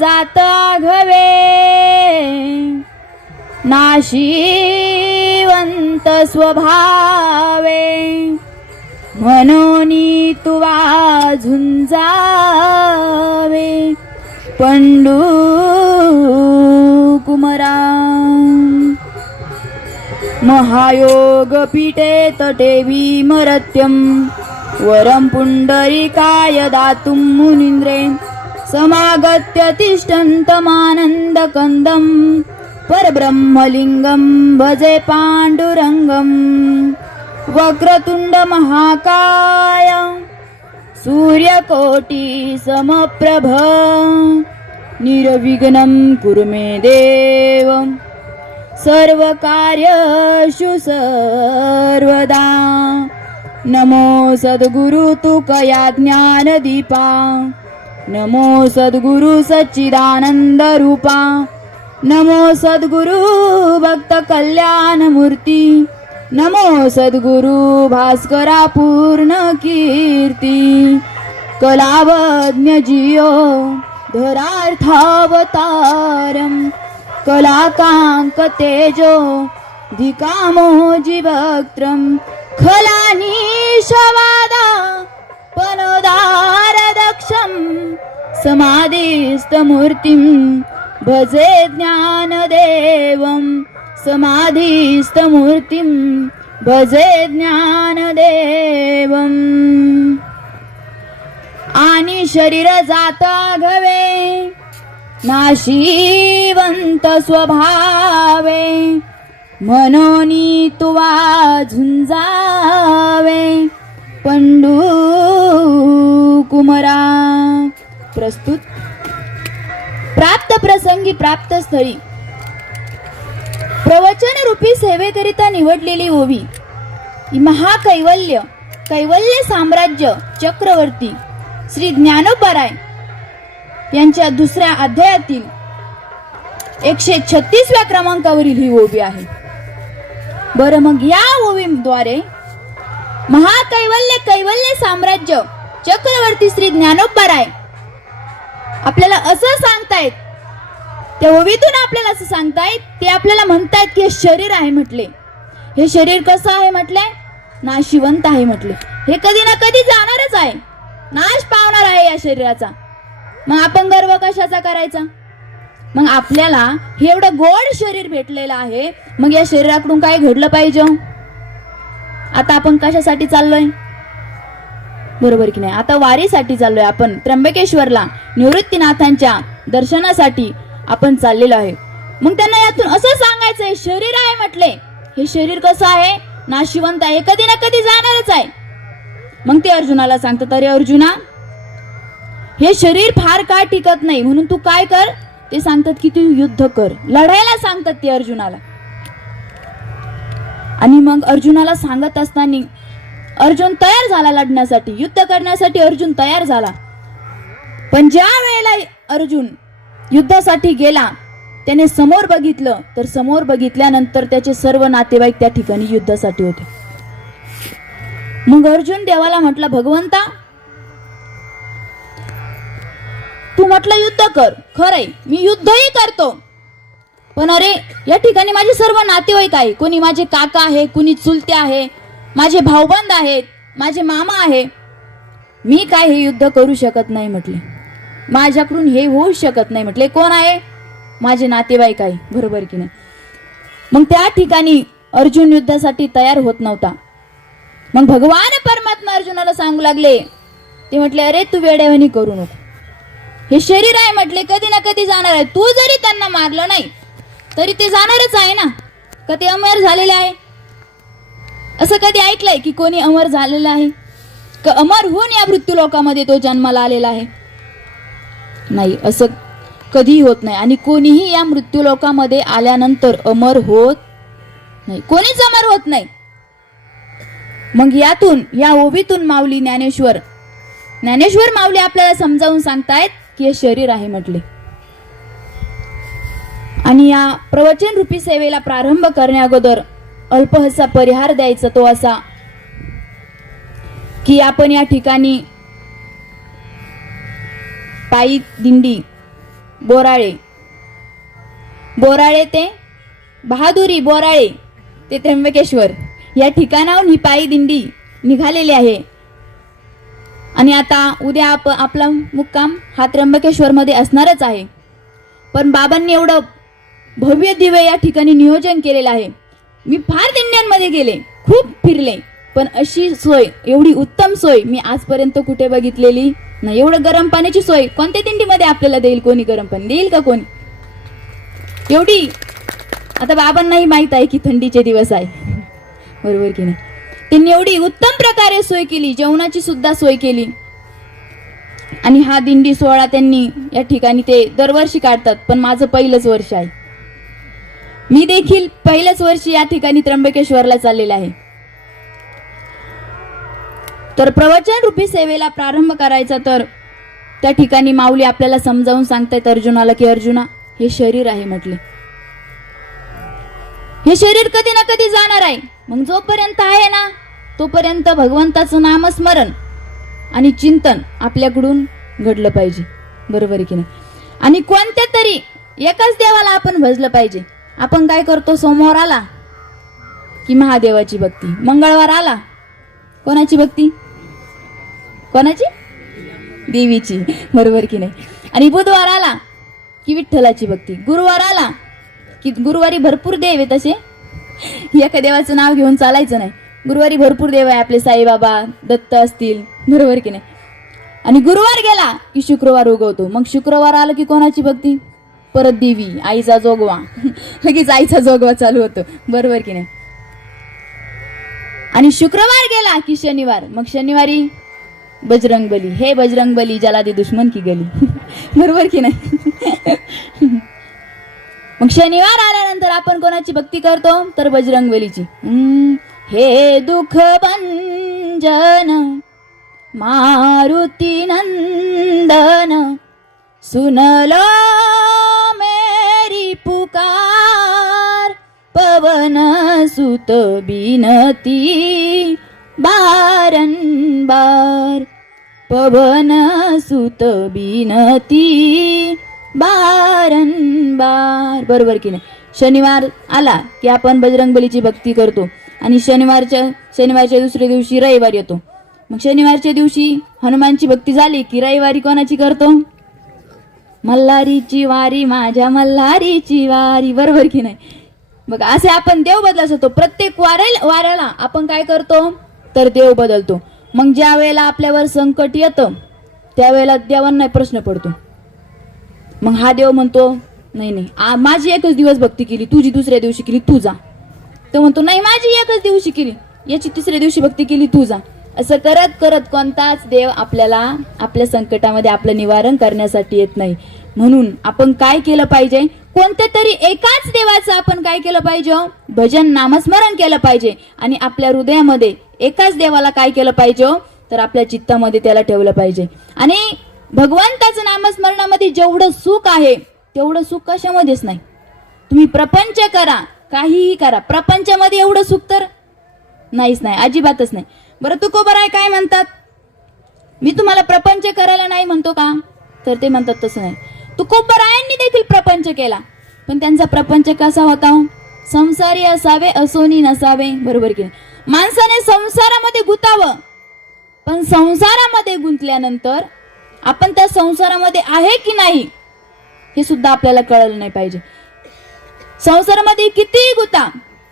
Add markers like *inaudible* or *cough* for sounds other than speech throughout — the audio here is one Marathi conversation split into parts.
जात आघवे. नाशिवंत स्वभावे. म्हणून तुवा झुंजावे पंडू कुमरा. महायोग पीठे तटेवी मरत्यम वरम पुंडरी काय दातुं मुनिंद्रे समागत्य तिष्ठन्तमानन्दकन्दं परब्रह्मलिङ्गं भजे पाण्डुरङ्गम् वक्रतुण्डमहाकाय सूर्यकोटि समप्रभ निर्विघ्नं कुरु मे देव सर्वकार्यषु सर्वदा नमो सद्गुरु तुकया ज्ञानदीपा नमो सद्गुरु सच्चिदानन्दरूपा नमो सद्गुरु भक्त कल्याणमूर्ती नमो सद्गुरु भास्करा पूर्ण कीर्ती। कलावज्ञ जियो धरार्थावतारम कलाकाङ्क तेजो धिकामोजिवक्त्रम् खलानीशवादा पनोदारदक्षम् समाधिस्थमूर्तिम् भजे ज्ञानदेवम् समाधिस्थमूर्तिम् भजे ज्ञानदेवम् आणि शरीर जाता घवे नाशिवंत स्वभावे मनोनी तुवा झुंजावे पंडू कुमरा. प्रस्तुत. प्राप्त प्रसंगी प्राप्त स्थळी. प्रवचन रूपी सेवेकरिता निवडलेली ओवी. महाकैवल्य कैवल्य साम्राज्य चक्रवर्ती श्री ज्ञानोपराय यांच्या दुसऱ्या अध्यायातील एकशे छत्तीसव्या क्रमांकावरील ही ओवी आहे. बरं मग या ओवीद्वारे महाकैवल्य कैवल्य साम्राज्य. चक्रवर्ती श्री ज्ञानोबराय आपल्याला असं सांगतायत त्या ओवीतून आपल्याला असं सांगतायत ते आपल्याला म्हणतायत की हे शरीर आहे म्हटले. हे शरीर कसं आहे म्हटले? नाशिवंत आहे म्हटले. हे कधी ना कधी जाणारच आहे. नाश पावणार आहे या शरीराचा. मग आपण गर्व कशाचा करायचा? मग आपल्याला हे एवढं गोड शरीर भेटलेलं आहे. मग या शरीराकडून काय घडलं पाहिजे? आता आपण कशासाठी चाललोय? बरोबर की नाही? आता वारीसाठी चाललोय आपण त्र्यंबकेश्वरला निवृत्तीनाथांच्या दर्शनासाठी आपण चाललेलो आहे. मग त्यांना यातून असं सांगायचंय शरीर आहे म्हटले. हे शरीर कसं आहे? नाशिवंत आहे कधी ना कधी जाणारच आहे. मग ते अर्जुनाला सांगतात अरे अर्जुना हे शरीर फार काळ टिकत नाही? म्हणून तू काय कर? ते सांगतात की तू युद्ध कर. लढायला सांगतात ते अर्जुनाला. आणि मग अर्जुनाला सांगत असताना अर्जुन तयार झाला लढण्यासाठी युद्ध करण्यासाठी अर्जुन तयार झाला. पण ज्या वेळेला अर्जुन युद्धासाठी गेला त्याने समोर बघितलं तर समोर बघितल्यानंतर त्याचे सर्व नातेवाईक त्या ठिकाणी युद्धासाठी होते. मग अर्जुन देवाला म्हटला भगवंता तू म्हटलं युद्ध कर. खरंय मी युद्धही करतो. पण अरे या ठिकाणी माझे सर्व नातेवाईक आहे कोणी माझे काका आहे कुणी चुलते आहे माझे भाऊबंद आहेत माझे मामा आहे. मी काय हे युद्ध करू शकत नाही म्हटले. माझ्याकडून हे होऊ शकत नाही म्हटले. कोण आहे? माझे नातेवाईक आहे. बरोबर की नाही? मग त्या ठिकाणी अर्जुन युद्धासाठी तयार होत नव्हता. मग भगवान परमात्मा अर्जुनाला सांगू लागले. ते म्हटले अरे तू वेड्यावानी करू नको. हे शरीर आहे म्हटले कधी ना कधी जाणार आहे. तू जरी त्यांना मारलं नाही तरी ते जाणारच आहे ना? का ते अमर झालेले आहे? असं कधी ऐकलंय की कोणी अमर झालेलं आहे? का अमर होऊन या मृत्यू लोकामध्ये तो जन्माला आलेला आहे? नाही असं कधीही होत नाही. आणि कोणीही या मृत्यू लोकामध्ये आल्यानंतर अमर होत नाही. कोणीच अमर होत नाही. मग यातून या ओबीतून माऊली ज्ञानेश्वर ज्ञानेश्वर माऊली आपल्याला समजावून सांगतायत की हे शरीर आहे म्हटले. आणि या प्रवचन रूपी सेवेला प्रारंभ करण्याअगोदर अल्पहसा परिहार द्यायचा तो असा की आपण या ठिकाणी पायी दिंडी बोराळे बोराळे ते बहादुरी बोराळे ते त्र्यंबकेश्वर या ठिकाणाहून ही पायी दिंडी निघालेली आहे. आणि आता उद्या आप आपला मुक्काम हा त्र्यंबकेश्वरमध्ये असणारच आहे. पण बाबांनी एवढं भव्य दिवे या ठिकाणी नियोजन केलेलं आहे. मी फार दिंड्यांमध्ये गेले खूप फिरले पण अशी सोय एवढी उत्तम सोय मी आजपर्यंत कुठे बघितलेली नाही. एवढं गरम पाण्याची सोय कोणत्या दिंडीमध्ये आपल्याला देईल? कोणी गरम पाणी देईल का कोणी? एवढी आता बाबांनाही माहीत आहे की थंडीचे दिवस आहे. बरोबर की नाही? त्यांनी एवढी उत्तम प्रकारे सोय केली जेवणाची सुद्धा सोय केली. आणि हा दिंडी सोहळा त्यांनी या ठिकाणी ते दरवर्षी काढतात पण माझं पहिलंच वर्ष आहे. मी देखील पहिल्याच वर्षी या ठिकाणी त्र्यंबकेश्वरला चाललेला आहे. तर प्रवचन रूपी सेवेला प्रारंभ करायचा तर त्या ठिकाणी माऊली आपल्याला समजावून सांगतायत अर्जुनाला की अर्जुना हे शरीर आहे म्हटले. हे शरीर कधी ना कधी जाणार आहे. मग जोपर्यंत आहे ना तोपर्यंत भगवंताचं नामस्मरण आणि चिंतन आपल्याकडून घडलं पाहिजे. बरोबर की नाही? आणि कोणत्या तरी एकाच देवाला आपण भजलं पाहिजे. आपण काय करतो? सोमवार आला की महादेवाची भक्ती. मंगळवार आला. कोणाची भक्ती? कोणाची? देवीची. बरोबर की नाही? आणि बुधवार आला की विठ्ठलाची भक्ती. गुरुवार आला की गुरुवारी भरपूर देव आहे तसे एका देवाचं नाव घेऊन चालायचं नाही. गुरुवारी भरपूर देव आहे आपले साईबाबा दत्त असतील. बरोबर की नाही? आणि गुरुवार गेला की शुक्रवार उगवतो. मग शुक्रवार आलं की कोणाची भक्ती? परत देवी आईचा जोगवा. लगेच आईचा जोगवा चालू होतो. बरोबर की नाही? आणि शुक्रवार गेला की शनिवार. मग शनिवारी बजरंग बली हे बजरंग बली ज्याला दे दुश्मन की गली. *laughs* बरोबर की नाही? *laughs* मग शनिवार आल्यानंतर आपण कोणाची भक्ती करतो? तर बजरंग बलीची हम्म, हे दुःख भंजन मारुती नंदन सुनलो सुत बिनती बारंबार पवन सुत बिनती बारंबार बरोबर की नाही? शनिवार आला की आपण बजरंगबलीची भक्ती करतो आणि शनिवारच्या शनिवारच्या दुसऱ्या दिवशी रविवार येतो. मग शनिवारच्या दिवशी हनुमानची भक्ती झाली की रविवारी कोणाची करतो? मल्हारीची वारी माझ्या मल्हारीची वारी. बरोबर की नाही? बघा असे आपण देव बदलत असतो प्रत्येक वाऱ्या वाऱ्याला आपण काय करतो? तर देव बदलतो. मग ज्या वेळेला आपल्यावर संकट येतं त्यावेळेला देवांना प्रश्न पडतो. मग हा देव म्हणतो नाही नाही आ- माझी एकच दिवस भक्ती केली तुझी दुसऱ्या दिवशी केली तू जा. तो म्हणतो नाही माझी एकच दिवशी केली याची तिसऱ्या दिवशी भक्ती केली तू जा. असं करत करत कोणताच देव आपल्याला आपल्या संकटामध्ये आपलं निवारण करण्यासाठी येत नाही. म्हणून आपण काय केलं पाहिजे? कोणत्या तरी एकाच देवाचं आपण काय केलं पाहिजे? भजन नामस्मरण केलं पाहिजे. आणि आपल्या हृदयामध्ये एकाच देवाला काय केलं पाहिजे? तर आपल्या चित्तामध्ये त्याला ठेवलं पाहिजे. आणि भगवंताचं नामस्मरणामध्ये जेवढं सुख आहे तेवढं सुख कशामध्येच नाही. तुम्ही प्रपंच करा काहीही करा. प्रपंचामध्ये एवढं सुख तर नाहीच नाही अजिबातच नाही. बरं तुकोबराय काय म्हणतात? मी तुम्हाला प्रपंच करायला नाही म्हणतो का? तर ते म्हणतात तसं नाही. तुकोबरायांनी देखील प्रपंच केला. पण त्यांचा प्रपंच कसा होता हो? संसारी असावे असोनी नसावे बरोबर की माणसाने संसारामध्ये गुतावं. पण संसारामध्ये गुंतल्यानंतर आपण त्या संसारामध्ये आहे की नाही हे सुद्धा आपल्याला कळलं नाही पाहिजे. संसारामध्ये कितीही गुता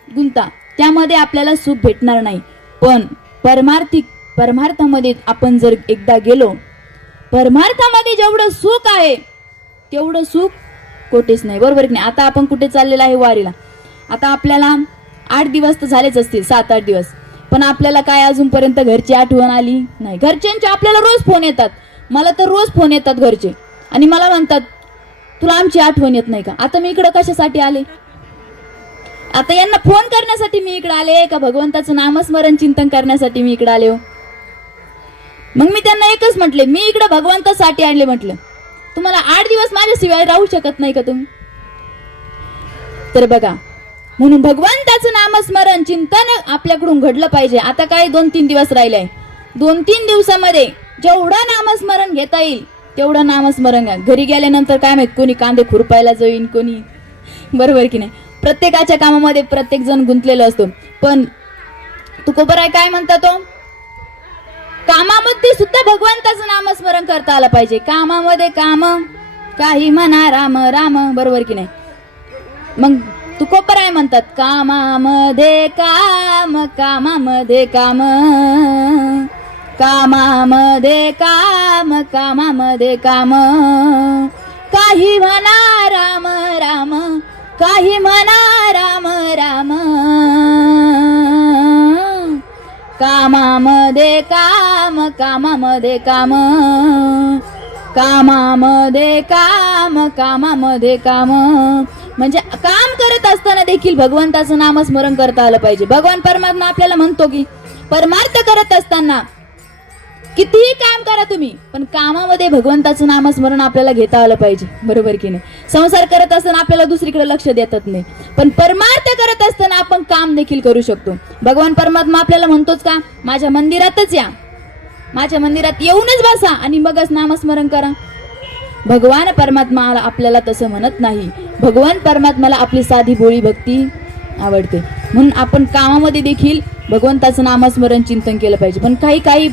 गुंता त्यामध्ये आपल्याला सुख भेटणार नाही. पण परमार्थिक परमार्थामध्ये आपण जर एकदा गेलो परमार्थामध्ये जेवढं सुख आहे तेवढं सुख कोठेच नाही. बरोबर की नाही? आता आपण कुठे चाललेलं आहे वारीला? आता आपल्याला आठ दिवस तर झालेच असतील सात आठ दिवस. पण आपल्याला काय अजूनपर्यंत घरची आठवण आली? नाही. घरच्यांचे आपल्याला रोज फोन येतात. मला तर रोज फोन येतात घरचे. आणि मला म्हणतात तुला आमची आठवण येत नाही का? आता मी इकडं कशासाठी आले? आता यांना फोन करण्यासाठी मी इकडे आले का? भगवंताचं नामस्मरण चिंतन करण्यासाठी मी इकडे आले हो. मग मी त्यांना एकच म्हटले मी इकडे भगवंतासाठी आणले म्हटलं. तुम्हाला आठ दिवस माझ्याशिवाय राहू शकत नाही का तुम्ही? तर बघा म्हणून भगवंताचं नामस्मरण चिंतन आपल्याकडून घडलं पाहिजे. आता काय दोन तीन दिवस राहिले दोन तीन दिवसामध्ये जेवढं नामस्मरण घेता येईल तेवढं नामस्मरण घ्या. घरी गेल्यानंतर काय माहीत कोणी कांदे खुरपायला जाईन कोणी बरोबर की नाही? प्रत्येकाच्या कामामध्ये प्रत्येक जण गुंतलेला असतो. पण तू तुकोबराय काय म्हणता तो? कामामध्ये सुद्धा भगवंताचं नामस्मरण करता आलं पाहिजे. कामामध्ये काम काही म्हणा राम राम बरोबर की नाही? मग तू तुकोबराय म्हणतात कामामध्ये काम कामामध्ये काम. कामामध्ये काम कामामध्ये काम. काही म्हणा राम राम. काही म्हणा राम राम. कामामध्ये काम कामामध्ये काम. कामामध्ये काम कामामध्ये काम. म्हणजे काम करत असताना देखील भगवंताचं नामस्मरण करता आलं पाहिजे. भगवान परमात्मा आपल्याला म्हणतो की परमार्थ करत असताना कितीही काम करा तुम्ही पण कामामध्ये भगवंताचं नामस्मरण आपल्याला घेता आलं पाहिजे. बरोबर की नाही? संसार करत असताना आपल्याला दुसरीकडे लक्ष देतात नाही. पण परमार्थ करत असताना आपण काम देखील करू शकतो. भगवान परमात्मा आपल्याला म्हणतोच का माझ्या मंदिरातच या. माझ्या मंदिरात येऊनच बसा आणि मगच नामस्मरण करा. भगवान परमात्मा आपल्याला तसं म्हणत नाही. भगवान परमात्माला आपली साधी बोळी भक्ती आवडते. म्हणून आपण कामामध्ये देखील भगवंताचं नामस्मरण चिंतन केलं पाहिजे. पण काही काही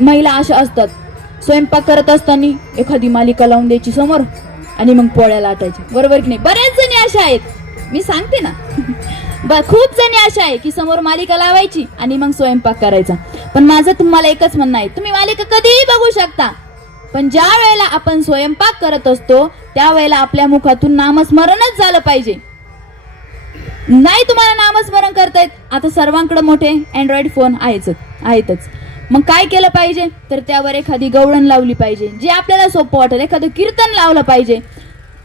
महिला अशा असतात स्वयंपाक करत असताना एखादी मालिका लावून द्यायची समोर आणि मग पोळ्या लाटायची बरोबर की नाही? बऱ्याच जणी अशा आहेत. मी सांगते ना. *laughs* ब- खूप जणी अशा आहे की समोर मालिका लावायची आणि मग स्वयंपाक करायचा. पण माझं तुम्हाला एकच म्हणणं आहे. तुम्ही मालिका कधीही बघू शकता. पण ज्या वेळेला आपण स्वयंपाक करत असतो त्यावेळेला आपल्या मुखातून नामस्मरणच झालं पाहिजे. नाही तुम्हाला नामस्मरण करतायत आता सर्वांकडे मोठे अँड्रॉइड फोन आहेच आहेतच. मग काय केलं पाहिजे? तर त्यावर एखादी गवळण लावली पाहिजे जे आपल्याला सोपं वाटेल. एखादं कीर्तन लावलं पाहिजे.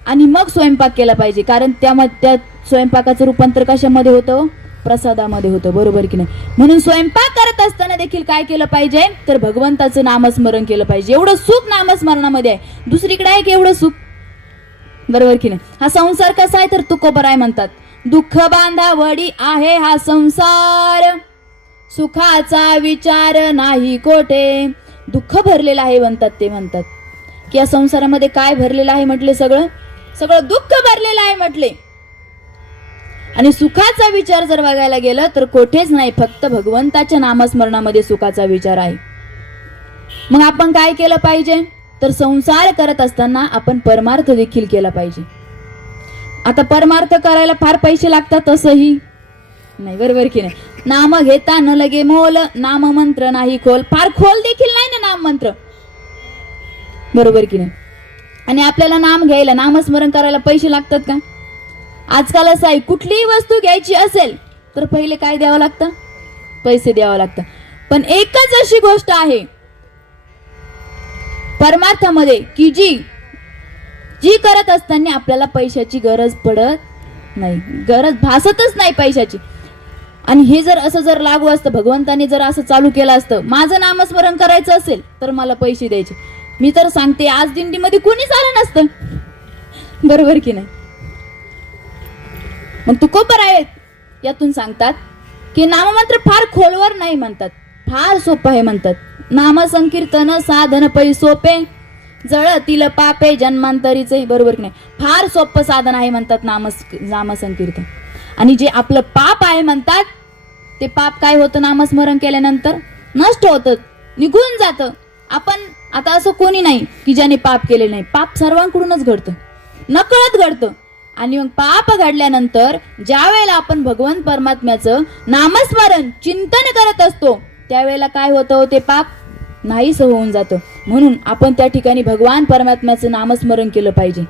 आणि मग स्वयंपाक केला पाहिजे. कारण त्यामध्ये त्या स्वयंपाकाचं रूपांतर कशामध्ये होतं? प्रसादामध्ये होतं. बरोबर की नाही? म्हणून स्वयंपाक करत असताना देखील काय केलं पाहिजे? तर भगवंताचं नामस्मरण केलं पाहिजे. एवढं सुख नामस्मरणामध्ये आहे. दुसरीकडे आहे की एवढं सुख? बरोबर की नाही? हा संसार कसा आहे तर तुकोबर आहे म्हणतात. दुःख बांधावडी आहे हा संसार. सुखाचा विचार नाही कोठे. दुःख भरलेलं आहे म्हणतात ते म्हणतात. की या संसारामध्ये काय भरलेलं आहे म्हटले सगळं? सगळं दुःख भरलेलं आहे म्हटले. आणि सुखाचा विचार जर बघायला गेलं तर कोठेच नाही फक्त भगवंताच्या नामस्मरणामध्ये सुखाचा विचार आहे. मग आपण काय केलं पाहिजे? तर संसार करत असताना आपण परमार्थ देखील केला पाहिजे. आता परमार्थ करायला फार पैसे लागतात तसंही. नाही बरोबर की नाही? नाम घेता न लगे मोल नाम मंत्र नाही खोल. फार खोल देखील नाही ना नाम मंत्र? बरोबर की नाही? आणि आपल्याला नाम घ्यायला नामस्मरण करायला पैसे लागतात का? आजकाल असं आहे कुठलीही वस्तू घ्यायची असेल तर पहिले काय द्यावं लागतं? पैसे द्यावं लागतं. पण एकच अशी गोष्ट आहे परमार्थामध्ये की जी जी करत असताना आपल्याला पैशाची गरज पडत नाही. गरज भासतच नाही पैशाची. आणि हे जर असं जर लागू असतं भगवंताने जर असं चालू केलं असतं माझं नामस्मरण करायचं असेल तर मला पैसे द्यायचे. मी तर सांगते आज दिंडीमध्ये कोणीच आलं नसतं. बरोबर की नाही? मग तुकोबर आहेत यातून सांगतात की नाममंत्र फार खोलवर नाही म्हणतात. फार सोपं आहे म्हणतात. नामसंकीर्तन साधन पै सोपे. जळतील पापे जन्मांतरीचे बरोबर की नाही? फार सोपं साधन आहे म्हणतात नामस नामसंकीर्तन. आणि जे आपलं पाप आहे म्हणतात ते पाप काय होतं? नामस्मरण केल्यानंतर नष्ट होतं निघून जातं. आपण आता असं कोणी नाही की ज्याने पाप केले नाही. पाप सर्वांकडूनच घडतं. नकळत घडतं. आणि मग पाप घडल्यानंतर ज्या वेळेला आपण भगवान परमात्म्याचं नामस्मरण चिंतन करत असतो त्यावेळेला काय होतं हो ते पाप? नाहीस होऊन जातं. म्हणून आपण त्या ठिकाणी भगवान परमात्म्याचं नामस्मरण केलं पाहिजे.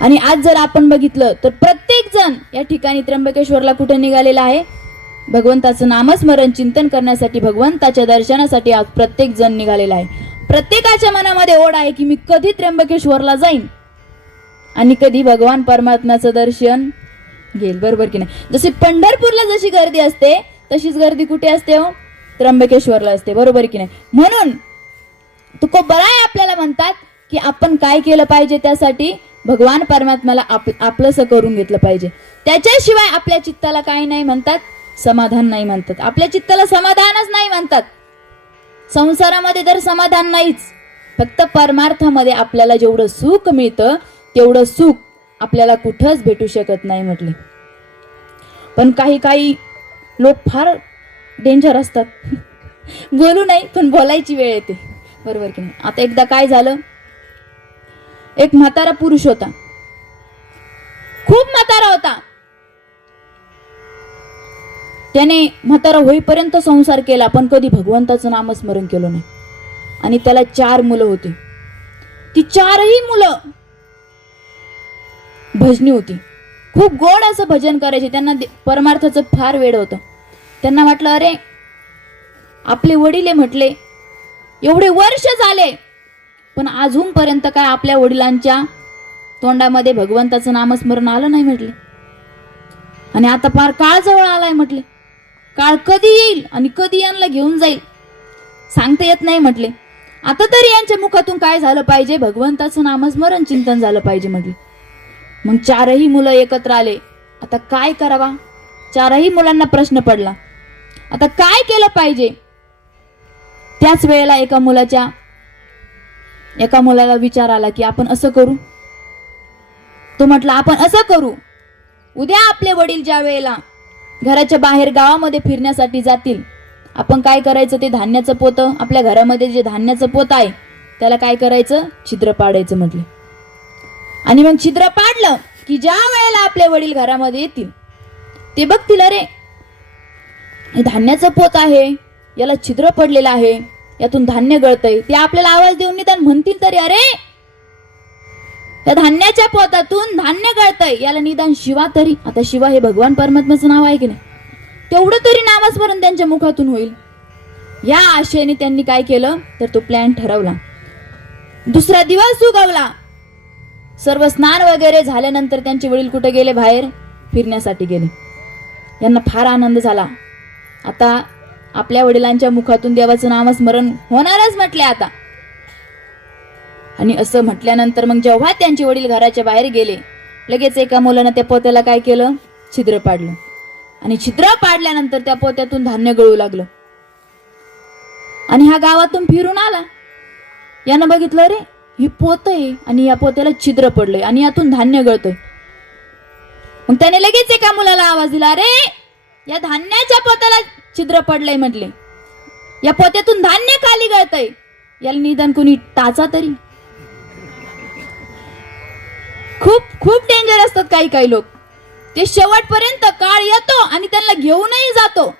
आणि आज जर आपण बघितलं तर प्रत्येक जण या ठिकाणी त्र्यंबकेश्वरला कुठे निघालेला आहे? भगवंताचं नामस्मरण चिंतन करण्यासाठी भगवंताच्या दर्शनासाठी आज प्रत्येक जण निघालेला आहे. प्रत्येकाच्या मनामध्ये ओढ आहे की मी कधी त्र्यंबकेश्वरला जाईन? आणि कधी भगवान परमात्म्याचं दर्शन घेईल. बरोबर की नाही? जशी पंढरपूरला जशी गर्दी असते तशीच गर्दी कुठे असते हो? त्र्यंबकेश्वरला असते. बरोबर की नाही? म्हणून तुको बराय आपल्याला म्हणतात की आपण काय केलं पाहिजे त्यासाठी? भगवान परमात्म्याला आप आपलंसं करून घेतलं पाहिजे. त्याच्याशिवाय आपल्या चित्ताला काय नाही म्हणतात समाधान नाही म्हणतात. आपल्या चित्ताला समाधानच नाही म्हणतात. संसारामध्ये तर समाधान नाहीच. फक्त परमार्थामध्ये आपल्याला जेवढं सुख मिळतं तेवढं सुख आपल्याला कुठंच भेटू शकत नाही म्हटले. पण काही काही लोक फार डेंजर असतात. *laughs* बोलू नाही पण बोलायची वेळ येते. बरोबर की नाही? आता एकदा काय झालं? एक म्हातारा पुरुष होता. खूप म्हातारा होता. त्याने म्हातारा होईपर्यंत संसार केला पण कधी भगवंताचं नामस्मरण केलं नाही. आणि त्याला चार मुलं होती. ती चारही मुलं भजनी होती. खूप गोड असं भजन करायचे. त्यांना परमार्थाचं फार वेळ होतं. त्यांना म्हटलं अरे आपले वडील म्हटले. एवढे वर्ष झाले. पण अजूनपर्यंत काय आपल्या वडिलांच्या तोंडामध्ये भगवंताचं नामस्मरण आलं नाही म्हटले. आणि आता फार काळ जवळ आलाय म्हटले. काळ कधी येईल आणि कधी यांना घेऊन जाईल सांगता येत नाही म्हटले. आता तरी यांच्या मुखातून काय झालं पाहिजे? भगवंताचं नामस्मरण चिंतन झालं पाहिजे म्हटले. मग चारही मुलं एकत्र आले. आता काय करावा? चारही मुलांना प्रश्न पडला. आता काय केलं पाहिजे? त्याच वेळेला एका मुलाच्या एका मुलाला विचार आला की आपण असं करू? तो म्हटला आपण असं करू. उद्या आपले वडील ज्या वेळेला घराच्या बाहेर गावामध्ये फिरण्यासाठी जातील आपण काय करायचं ते धान्याचं पोतं? आपल्या घरामध्ये जे धान्याचं पोत आहे त्याला काय करायचं? छिद्र पाडायचं म्हटलं. आणि मग छिद्र पाडलं की ज्या वेळेला आपले वडील घरामध्ये येतील ते बघतील अरे हे धान्याचं पोत आहे याला छिद्र पडलेलं आहे यातून धान्य गळतंय. ते आपल्याला आवाज देऊन निदान म्हणतील तरी अरे त्या धान्याच्या पोतातून धान्य गळतंय. याला निदान शिवा तरी. आता शिवा हे भगवान परमात्म्याचं नाव आहे की नाही? तेवढं तरी नामस्मरण त्यांच्या मुखातून होईल. या आशेने त्यांनी काय केलं? तर तो प्लॅन ठरवला. दुसरा दिवस उगवला. सर्व स्नान वगैरे झाल्यानंतर त्यांचे वडील कुठे गेले? बाहेर फिरण्यासाठी गेले. यांना फार आनंद झाला. आता आपल्या वडिलांच्या मुखातून देवाचं नामस्मरण होणारच म्हटले आता. आणि असं म्हटल्यानंतर मग जेव्हा त्यांचे वडील घराच्या बाहेर गेले लगेच एका मुलानं त्या पोत्याला काय केलं? छिद्र पाडलं. आणि छिद्र पाडल्यानंतर त्या पोत्यातून धान्य गळू लागलं. आणि हा गावातून फिरून आला. यानं बघितलं रे ही पोत आहे आणि या पोत्याला छिद्र पडलंय आणि यातून धान्य गळतंय. मग त्याने लगेच एका मुलाला आवाज दिला अरे या धान्याच्या पोत्याला छिद्र पडलंय म्हटले. या पोत्यातून धान्य खाली गळतय. याला निदान कोणी टाचा तरी. खूप खूप डेंजर असतात काही काही लोक. ते शेवटपर्यंत काळ येतो आणि त्यांना घेऊनही जातो.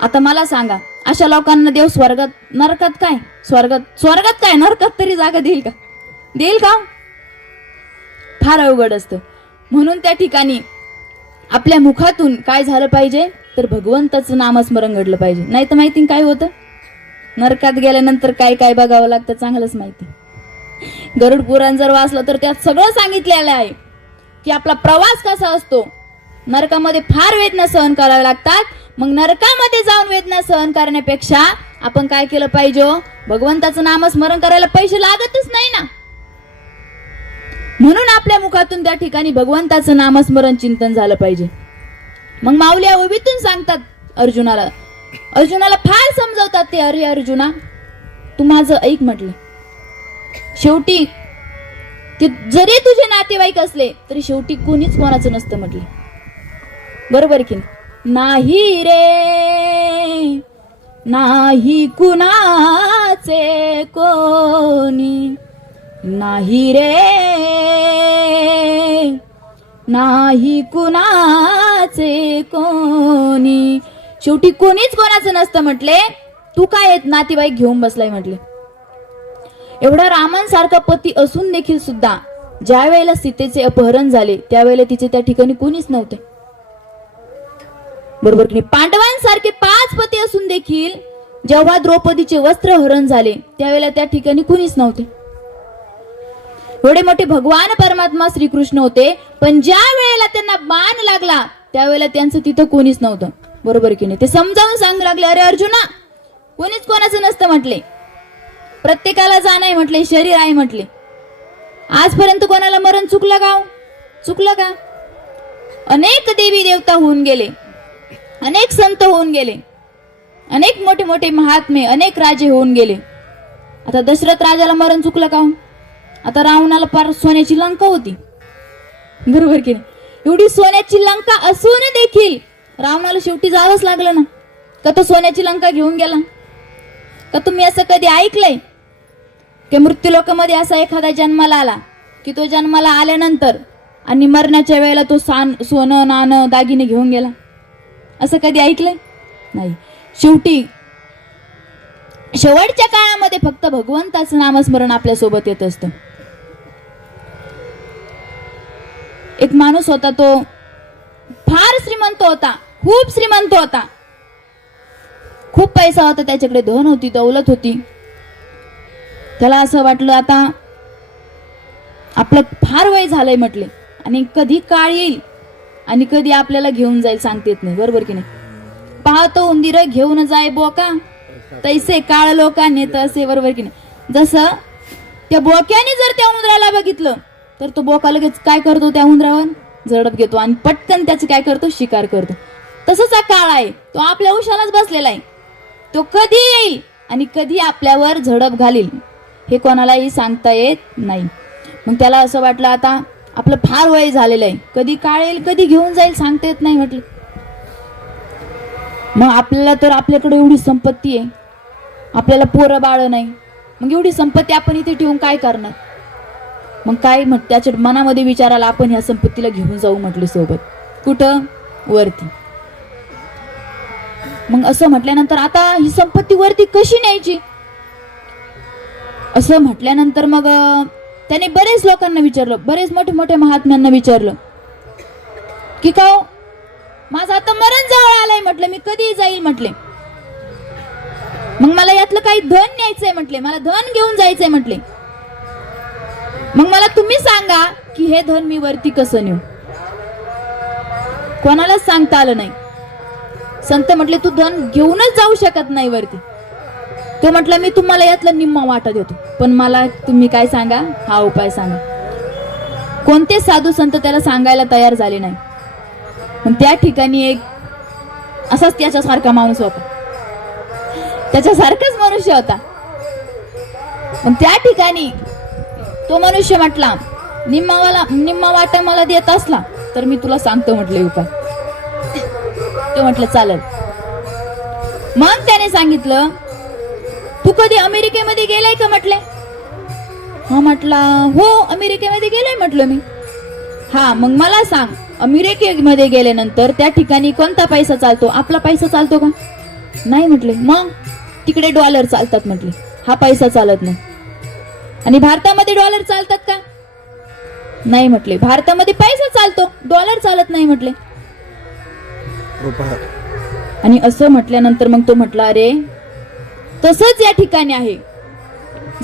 आता मला सांगा अशा लोकांना देव स्वर्गात नरकात काय? स्वर्गात स्वर्गात काय? नरकात तरी जागा देईल का? देईल का? फार अवघड असतं. म्हणून त्या ठिकाणी आपल्या मुखातून काय झालं पाहिजे? तर भगवंताचं नामस्मरण घडलं पाहिजे. नाही तर माहिती काय होतं? नरकात गेल्यानंतर काय काय बघावं लागतं चांगलंच माहिती. गरुड पुराण जर वाचलं तर त्यात सगळं सांगितलेलं आहे की आपला प्रवास कसा असतो? नरकामध्ये फार वेदना सहन कराव्या लागतात. मग नरकामध्ये जाऊन वेदना सहन करण्यापेक्षा आपण काय केलं पाहिजे हो? भगवंताचं नामस्मरण करायला पैसे लागतच नाही ना. म्हणून आपल्या मुखातून त्या ठिकाणी भगवंताचं नामस्मरण चिंतन झालं पाहिजे. मग माऊल्या उभीतून सांगतात अर्जुनाला. अर्जुनाला फार समजवतात ते अरे अर्जुना तू माझं ऐक म्हटलं. शेवटी ते जरी तुझे नातेवाईक असले तरी शेवटी कोणीच कोणाचं नसतं म्हटले. बरोबर की नाही रे नाही कुणाचे कोणी नाही रे नाही कुणाचे कोणी. शेवटी कोणीच कोणाचं नसतं म्हटले. तू काय आहेत नातेवाईक घेऊन बसलाय म्हटले. एवढा रामांसारखा पती असून देखील सुद्धा ज्या वेळेला सीतेचे अपहरण झाले त्यावेळेला तिचे त्या ठिकाणी कोणीच नव्हते. बरोबर की पांडवांसारखे पाच पती असून देखील जेव्हा द्रौपदीचे वस्त्र हरण झाले त्यावेळेला त्या ठिकाणी कुणीच नव्हते. एवढे मोठे भगवान परमात्मा श्रीकृष्ण होते. पण ज्या वेळेला त्यांना बाण लागला त्यावेळेला त्यांचं तिथं कोणीच नव्हतं. बरोबर की नाही? ते समजावून सांगू लागले अरे अर्जुना कोणीच कोणाचं नसतं म्हटले. प्रत्येकाला जाण आहे म्हटले शरीर आहे म्हटले. आजपर्यंत कोणाला मरण चुकलं का हो? चुकलं का? अनेक देवी देवता होऊन गेले. अनेक संत होऊन गेले. अनेक मोठे मोठे महात्मे अनेक राजे होऊन गेले. आता दशरथ राजाला मरण चुकलं का हो? आता रावणाला पार सोन्याची लंका होती. बरोबर की नाही? एवढी सोन्याची लंका असून देखील रावणाला शेवटी जावंच लागलं ना. का तो सोन्याची लंका घेऊन गेला? का तुम्ही असं कधी ऐकलंय? की मृत्यूलोकामध्ये असा एखादा जन्माला आला की तो जन्माला आल्यानंतर आणि मरण्याच्या वेळेला तो सान सोनं नाणं दागिने घेऊन गेला? असं कधी ऐकलंय? नाही. शेवटी शेवटच्या काळामध्ये फक्त भगवंताचं नामस्मरण आपल्यासोबत येत असतं. एक माणूस होता तो फार श्रीमंत होता खूप श्रीमंत होता. खूप पैसा होता त्याच्याकडे धन होती दौलत होती. त्याला असं वाटलं आता आपलं फार वय झालंय म्हटले. आणि कधी काळ येईल आणि कधी आपल्याला घेऊन जाईल सांगता येत नाही. बरोबर की नाही? पाहतो उंदीर घेऊन जाय बोका. तैसे काळ लोकांनी तसे. असे बरोबर की नाही? जसं त्या बोक्याने जर त्या उंदराला बघितलं तर तो बोका लगेच काय करतो त्या उंदरावर? झडप घेतो आणि पटकन त्याची काय करतो? शिकार करतो. तसंच हा काळ आहे. तो आपल्या उशालाच बसलेला आहे. तो कधी येईल आणि कधी आपल्यावर झडप घालील हे कोणालाही सांगता येत नाही. मग त्याला असं वाटलं आता आपलं फार वय झालेलं आहे. कधी काळ येईल कधी घेऊन जाईल सांगता येत नाही म्हटलं. मग आपल्याला तर आपल्याकडे एवढी संपत्ती आहे. आपल्याला पोरं बाळ नाही. मग एवढी संपत्ती आपण इथे ठेवून काय करणार? मग काय म्हट त्याच्या मनामध्ये विचाराला आपण ह्या संपत्तीला घेऊन जाऊ म्हटले सोबत. कुठं? वरती. मग असं म्हटल्यानंतर आता ही संपत्ती वरती कशी न्यायची? असं म्हटल्यानंतर मग त्याने बरेच लोकांना विचारलं बरेच मोठे मोठे महात्म्यांना विचारलं. की का हो, माझं आता मरण जवळ आलंय म्हटलं मी कधी जाईल म्हटले. मग मला यातलं काही धन न्यायचंय म्हटले मला धन घेऊन जायचंय म्हटले. मग मला तुम्ही सांगा की हे धन मी वरती कसं नेऊ? कोणालाच सांगता आलं नाही. संत म्हटले तू धन घेऊनच जाऊ शकत नाही वरती. तो म्हटलं मी तुम्हाला यातला निम्मा वाटा देतो. पण मला तुम्ही काय सांगा? हा उपाय सांगा. कोणते साधू संत त्याला सांगायला तयार झाले नाही. पण त्या ठिकाणी एक असाच त्याच्यासारखा माणूस होता. त्याच्यासारखाच मनुष्य होता. पण त्या ठिकाणी तो मनुष्य म्हटला निम्मावाला निम्मा वाटा मला देत असला तर मी तुला सांगतो म्हटले उपाय तो म्हटलं चालेल. मग त्याने सांगितलं तू कधी अमेरिकेमध्ये गेलाय का? म्हटले. हा म्हटला हो अमेरिकेमध्ये गेलाय म्हटलं मी. हा मग मला सांग अमेरिकेमध्ये गेल्यानंतर त्या ठिकाणी कोणता पैसा चालतो? आपला पैसा चालतो का? नाही म्हटले. मग? तिकडे डॉलर चालतात म्हटले. हा पैसा चालत नाही. आणि भारतामध्ये डॉलर चालतात का? नाही म्हटले. भारतामध्ये पैसा चालतो. डॉलर चालत नाही म्हटले. रुपया. आणि असं म्हटल्यानंतर मग तो म्हटला अरे तसंच या ठिकाणी आहे.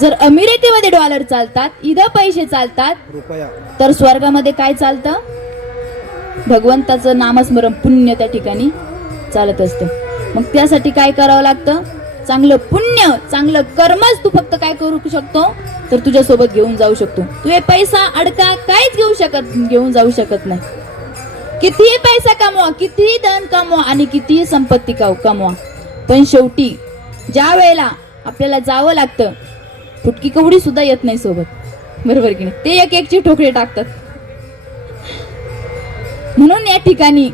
जर अमेरिकेमध्ये डॉलर चालतात इथं पैसे चालतात रुपया. तर स्वर्गामध्ये काय चालतं? भगवंताचं नामस्मरण पुण्य त्या ठिकाणी चालत असतं. मग त्यासाठी काय करावं लागतं? चांगलं पुण्य चांगलं कर्मच तू फक्त काय करू शकतो? तर तुझ्या सोबत घेऊन जाऊ शकतो. तू हे पैसा अडका काहीच घेऊ शकत घेऊन जाऊ शकत नाही. कितीही पैसा कमवा कितीही धन कमवा आणि कितीही संपत्ती कमवा. पण शेवटी ज्या वेळेला आपल्याला जावं लागतं फुटकी कवडी सुद्धा येत नाही सोबत. बरोबर की नाही? ते एक एकची ठोकळे टाकतात. म्हणून या ठिकाणी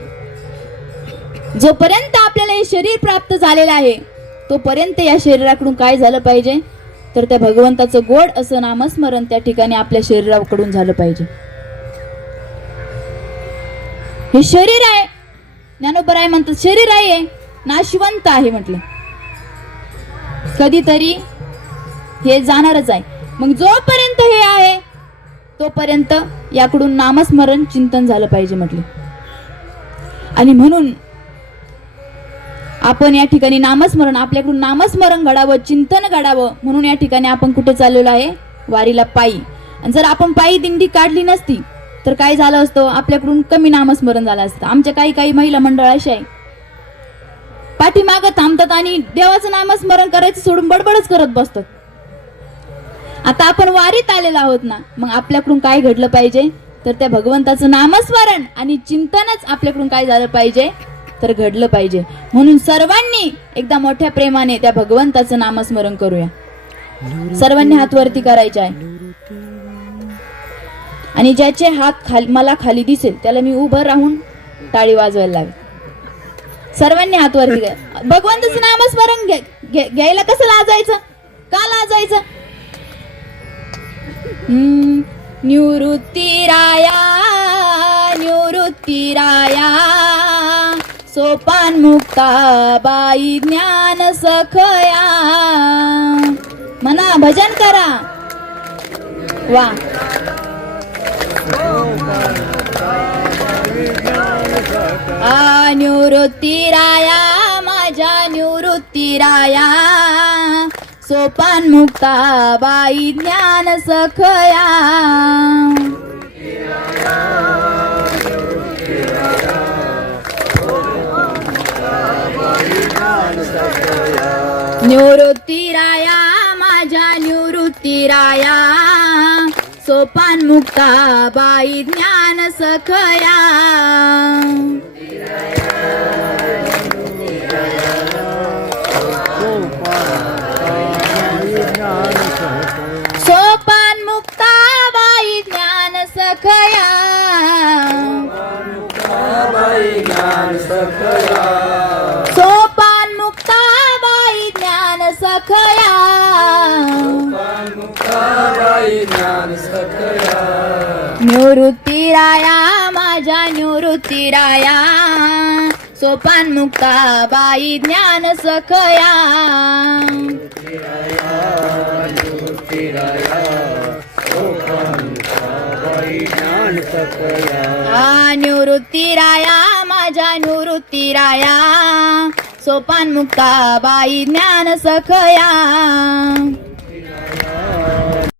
जोपर्यंत आपल्याला हे शरीर प्राप्त झालेलं आहे तोपर्यंत या शरीराकडून काय झालं पाहिजे? तर त्या भगवंताचं गोड असं नामस्मरण त्या ठिकाणी आपल्या शरीराकडून झालं पाहिजे. हे शरीर आहे. ज्ञानोपराय म्हणतात शरीर आहे नाशवंत आहे म्हटलं. कधीतरी हे जाणारच आहे. मग जोपर्यंत हे आहे तोपर्यंत याकडून नामस्मरण चिंतन झालं पाहिजे म्हटले. आणि म्हणून आपण या ठिकाणी नामस्मरण आपल्याकडून नामस्मरण घडावं चिंतन घडावं म्हणून या ठिकाणी आपण कुठे चाललेलो आहे? वारीला पायी. आणि जर आपण पायी दिंडी काढली नसती तर काय झालं असतं? आपल्याकडून कमी नामस्मरण झालं असतं. आमच्या काही काही महिला मंडळ अशी आहे. पाठीमागं थांबतात आणि देवाचं नामस्मरण करायचं सोडून बडबडच करत बसतात. आता आपण वारीत आलेलो आहोत ना मग आपल्याकडून काय घडलं पाहिजे? तर त्या भगवंताचं नामस्मरण आणि चिंतनच आपल्याकडून काय झालं पाहिजे? तर घडलं पाहिजे. म्हणून सर्वांनी एकदा मोठ्या प्रेमाने त्या भगवंताचं नामस्मरण करूया. सर्वांनी हात वरती करायचे आहे. आणि ज्याचे हात खाली मला खाली दिसेल त्याला मी उभं राहून टाळी वाजवायला लावेल सर्वांनी हात वरती घ्या भगवंताचं नामस्मरण घ्यायला कसं लाजायचं? का लाजायचं? निवृत्ती राया सोपान मुक्ता बाई ज्ञान सखया. म्हणा भजन करा. वा. निवृत्ती राया माझ्या निवृत्ती राया. सोपान मुक्ता बाई ज्ञान सखया. निवृत्तीराया माझ्या निवृत्तीराया सोपान मुक्ता बाई ज्ञान सखया. सोपान मुक्ता बाई ज्ञान सखया. सोपान निवृत्ती राया माझ्या निवृत्ती राया सोपान मुक्ता बाई ज्ञान सखया. आ निवृत्ती राया माझ्या निवृत्ती राया सोपान मुक्ता बाई ज्ञान सखया.